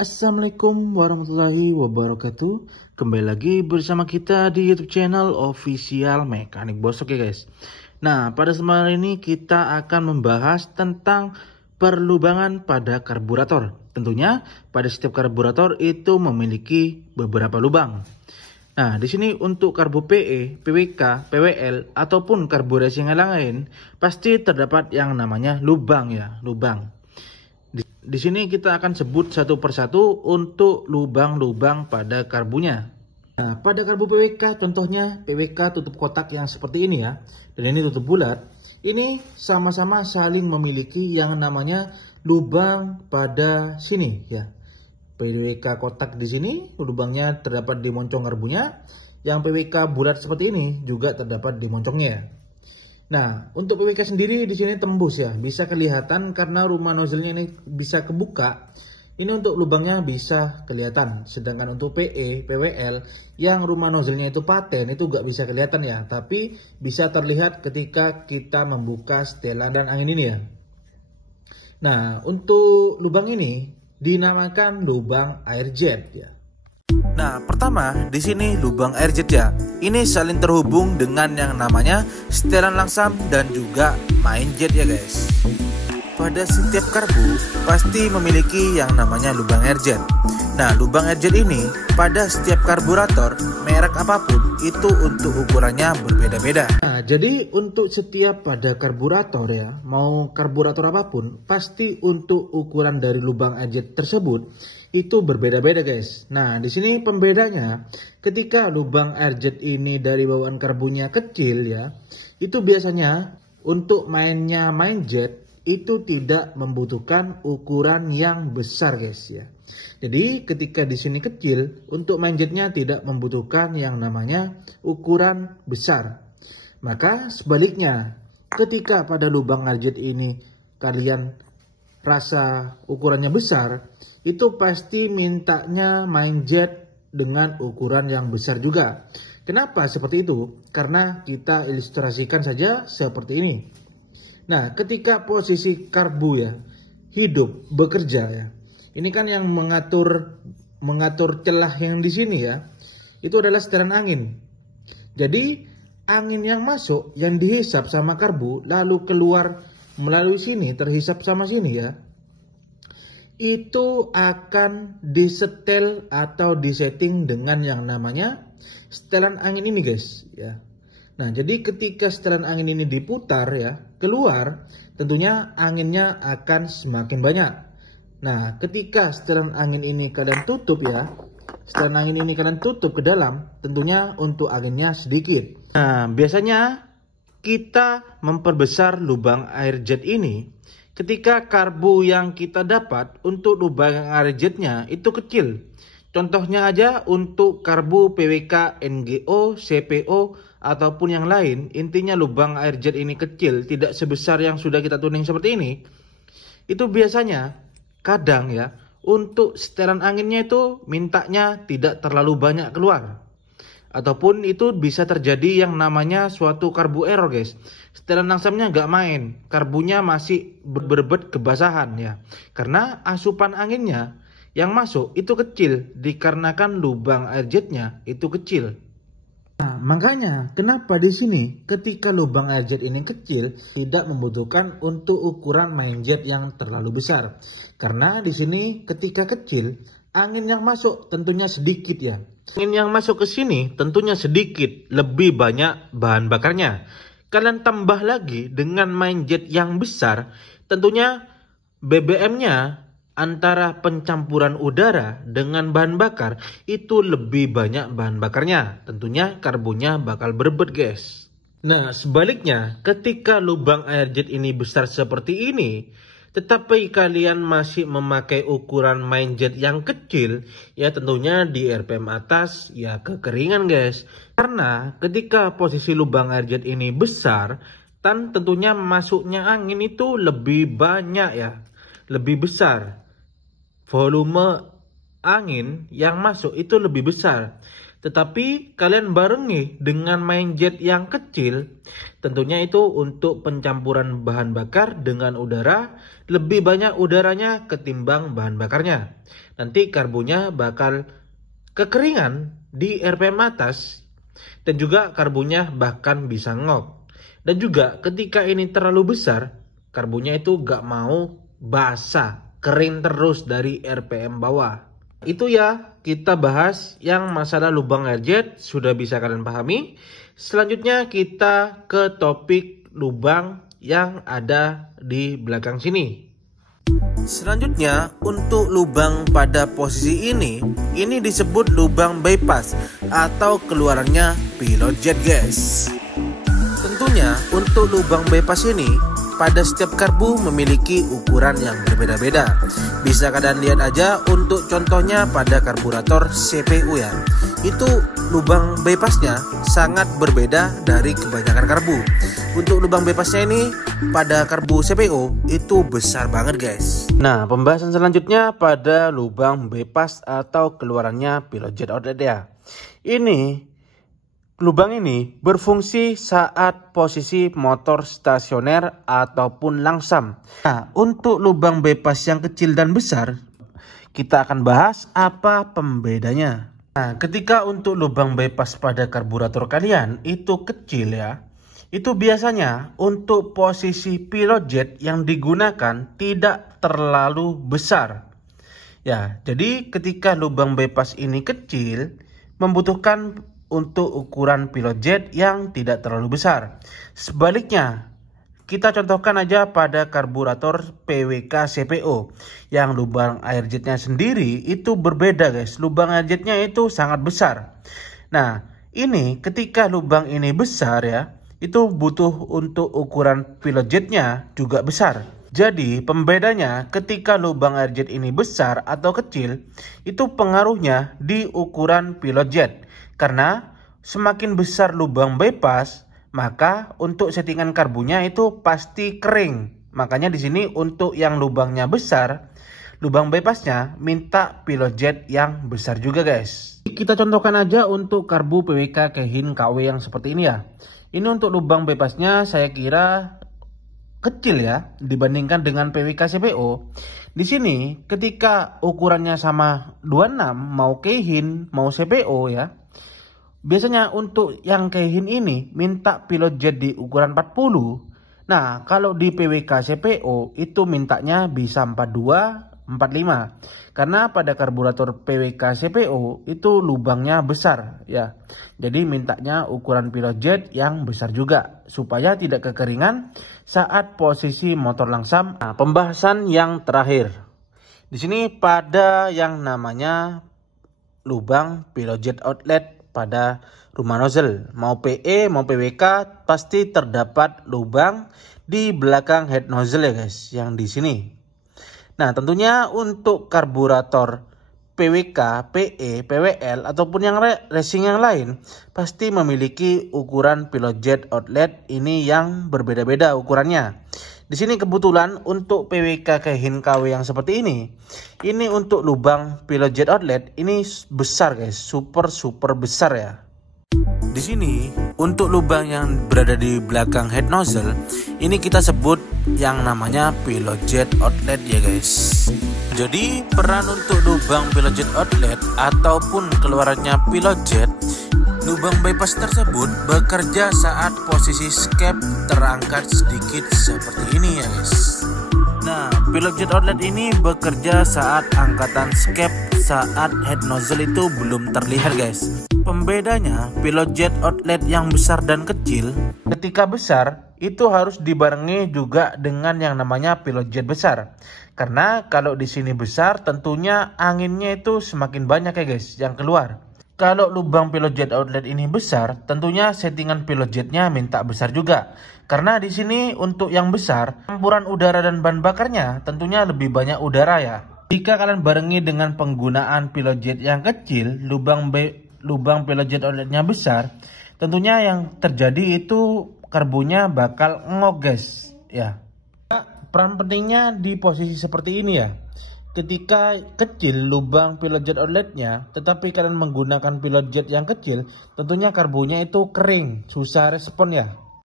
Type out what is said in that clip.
Assalamualaikum warahmatullahi wabarakatuh. Kembali lagi bersama kita di YouTube channel Official Mekanik Bosok ya guys. Nah, pada kesempatan ini kita akan membahas tentang perlubangan pada karburator. Tentunya pada setiap karburator itu memiliki beberapa lubang. Nah, di sini untuk karbu PE, PWK, PWL ataupun karburasi yang lain pasti terdapat yang namanya lubang ya, lubang. Di sini kita akan sebut satu persatu untuk lubang-lubang pada karbunya. Nah, pada karbu PWK contohnya PWK tutup kotak yang seperti ini ya. Dan ini tutup bulat. Ini sama-sama saling memiliki yang namanya lubang pada sini ya. PWK kotak di sini lubangnya terdapat di moncong karbunya. Yang PWK bulat seperti ini juga terdapat di moncongnya. Nah, untuk PWK sendiri di sini tembus ya, bisa kelihatan karena rumah nozzle-nya ini bisa kebuka. Ini untuk lubangnya bisa kelihatan. Sedangkan untuk PE, PWL yang rumah nozzle-nya itu paten itu gak bisa kelihatan ya, tapi bisa terlihat ketika kita membuka setelan dan angin ini ya. Nah, untuk lubang ini dinamakan lubang air jet ya. Nah, pertama di sini lubang air jet ya. Ini saling terhubung dengan yang namanya setelan langsam dan juga main jet ya guys. Pada setiap karbu pasti memiliki yang namanya lubang air jet. Nah, lubang air jet ini pada setiap karburator merek apapun itu untuk ukurannya berbeda-beda. Nah, jadi untuk setiap pada karburator ya, mau karburator apapun pasti untuk ukuran dari lubang air jet tersebut itu berbeda-beda guys. Nah, di sini pembedanya ketika lubang air jet ini dari bawaan karbunya kecil ya, itu biasanya untuk main jet itu tidak membutuhkan ukuran yang besar guys ya. Jadi ketika di sini kecil, untuk main jetnya tidak membutuhkan yang namanya ukuran besar. Maka sebaliknya, ketika pada lubang air jet ini kalian rasa ukurannya besar, itu pasti mintanya main jet dengan ukuran yang besar juga. Kenapa seperti itu? Karena kita ilustrasikan saja seperti ini. Nah, ketika posisi karbu ya hidup bekerja ya, ini kan yang mengatur celah yang di sini ya, itu adalah setelan angin. Jadi angin yang masuk yang dihisap sama karbu lalu keluar melalui sini terhisap sama sini ya, itu akan disetel atau disetting dengan yang namanya setelan angin ini guys ya. Nah, jadi ketika setelan angin ini diputar ya, keluar, tentunya anginnya akan semakin banyak. Nah, ketika setelan angin ini kalian tutup ya, setelan angin ini kalian tutup ke dalam, tentunya untuk anginnya sedikit. Nah, biasanya kita memperbesar lubang air jet ini ketika karbu yang kita dapat untuk lubang air jetnya itu kecil. Contohnya aja untuk karbu PWK, NGO, CPO, ataupun yang lain, intinya lubang air jet ini kecil, tidak sebesar yang sudah kita tuning seperti ini. Itu biasanya kadang ya, untuk setelan anginnya itu mintanya tidak terlalu banyak keluar. Ataupun itu bisa terjadi yang namanya suatu karbu error guys. Setelan langsamnya nggak main, karbunya masih berbet kebasahan ya. Karena asupan anginnya yang masuk itu kecil dikarenakan lubang air jetnya itu kecil. Nah, makanya kenapa di sini ketika lubang air jet ini kecil tidak membutuhkan untuk ukuran main jet yang terlalu besar. Karena di sini ketika kecil angin yang masuk tentunya sedikit ya. Angin yang masuk ke sini tentunya sedikit, lebih banyak bahan bakarnya. Kalian tambah lagi dengan main jet yang besar, tentunya BBM-nya antara pencampuran udara dengan bahan bakar itu lebih banyak bahan bakarnya. Tentunya karbunya bakal berbet guys. Nah, sebaliknya ketika lubang air jet ini besar seperti ini, tetapi kalian masih memakai ukuran main jet yang kecil, ya tentunya di RPM atas ya kekeringan guys. Karena ketika posisi lubang air jet ini besar, dan tentunya masuknya angin itu lebih banyak ya, lebih besar. Volume angin yang masuk itu lebih besar. Tetapi kalian barengi dengan main jet yang kecil, tentunya itu untuk pencampuran bahan bakar dengan udara, lebih banyak udaranya ketimbang bahan bakarnya. Nanti karbunya bakal kekeringan di RPM atas, dan juga karbunya bahkan bisa ngok. Dan juga ketika ini terlalu besar, karbunya itu gak mau basah, kering terus dari RPM bawah. Itu ya, kita bahas yang masalah lubang air jet, sudah bisa kalian pahami. Selanjutnya kita ke topik lubang yang ada di belakang sini. Selanjutnya untuk lubang pada posisi ini disebut lubang bypass atau keluarannya pilot jet guys. Tentunya untuk lubang bypass ini pada setiap karbu memiliki ukuran yang berbeda-beda. Bisa kalian lihat aja untuk contohnya pada karburator CPU ya. Itu lubang bypassnya sangat berbeda dari kebanyakan karbu. Untuk lubang bypassnya ini pada karbu CPU itu besar banget guys. Nah, pembahasan selanjutnya pada lubang bypass atau keluarannya pilot jet outlet ya. Lubang ini berfungsi saat posisi motor stasioner ataupun langsam. Nah, untuk lubang bypass yang kecil dan besar, kita akan bahas apa pembedanya. Nah, ketika untuk lubang bypass pada karburator kalian itu kecil ya, itu biasanya untuk posisi pilot jet yang digunakan tidak terlalu besar. Ya, jadi ketika lubang bypass ini kecil, membutuhkan untuk ukuran pilot jet yang tidak terlalu besar. Sebaliknya, kita contohkan aja pada karburator PWK CPO yang lubang air jetnya sendiri itu berbeda guys. Lubang air jetnya itu sangat besar. Nah, ini ketika lubang ini besar ya, itu butuh untuk ukuran pilot jetnya juga besar. Jadi pembedanya ketika lubang air jet ini besar atau kecil, itu pengaruhnya di ukuran pilot jet. Karena semakin besar lubang bypass, maka untuk settingan karbunya itu pasti kering. Makanya di sini untuk yang lubangnya besar, lubang bypassnya minta pilot jet yang besar juga guys. Kita contohkan aja untuk karbu PWK Keihin KW yang seperti ini ya. Ini untuk lubang bypassnya saya kira kecil ya dibandingkan dengan PWK CPO. Di sini ketika ukurannya sama 26 mau Keihin mau CPO ya, biasanya untuk yang Keihin ini minta pilot jet di ukuran 40. Nah, kalau di PWK CPO itu mintanya bisa 42, 45. Karena pada karburator PWK CPO itu lubangnya besar ya. Jadi mintanya ukuran pilot jet yang besar juga supaya tidak kekeringan saat posisi motor langsam. Nah, pembahasan yang terakhir. Di sini pada yang namanya lubang pilot jet outlet pada rumah nozzle, mau PE mau PWK pasti terdapat lubang di belakang head nozzle ya guys, yang di sini. Nah, tentunya untuk karburator PWK, PE, PWL ataupun yang racing yang lain pasti memiliki ukuran pilot jet outlet ini yang berbeda-beda ukurannya. Di sini kebetulan untuk PWK Keihin KW yang seperti ini untuk lubang pilot jet outlet ini besar guys, super besar ya. Di sini untuk lubang yang berada di belakang head nozzle ini kita sebut yang namanya pilot jet outlet ya guys. Jadi peran untuk lubang pilot jet outlet ataupun keluarannya pilot jet, lubang bypass tersebut bekerja saat posisi skep terangkat sedikit seperti ini ya guys. Nah, pilot jet outlet ini bekerja saat angkatan skep saat head nozzle itu belum terlihat guys. Pembedanya pilot jet outlet yang besar dan kecil, ketika besar itu harus dibarengi juga dengan yang namanya pilot jet besar. Karena kalau di sini besar tentunya anginnya itu semakin banyak ya guys yang keluar. Kalau lubang pilot jet outlet ini besar, tentunya settingan pilot jetnya minta besar juga. Karena di sini untuk yang besar, campuran udara dan bahan bakarnya tentunya lebih banyak udara ya. Jika kalian barengi dengan penggunaan pilot jet yang kecil, lubang pilot jet outletnya besar, tentunya yang terjadi itu karbunya bakal ngok guys ya. Peran pentingnya di posisi seperti ini ya. ketika kecil lubang pilot jet outletnya, tetapi kalian menggunakan pilot jet yang kecil, tentunya karbonya itu kering, susah respon ya.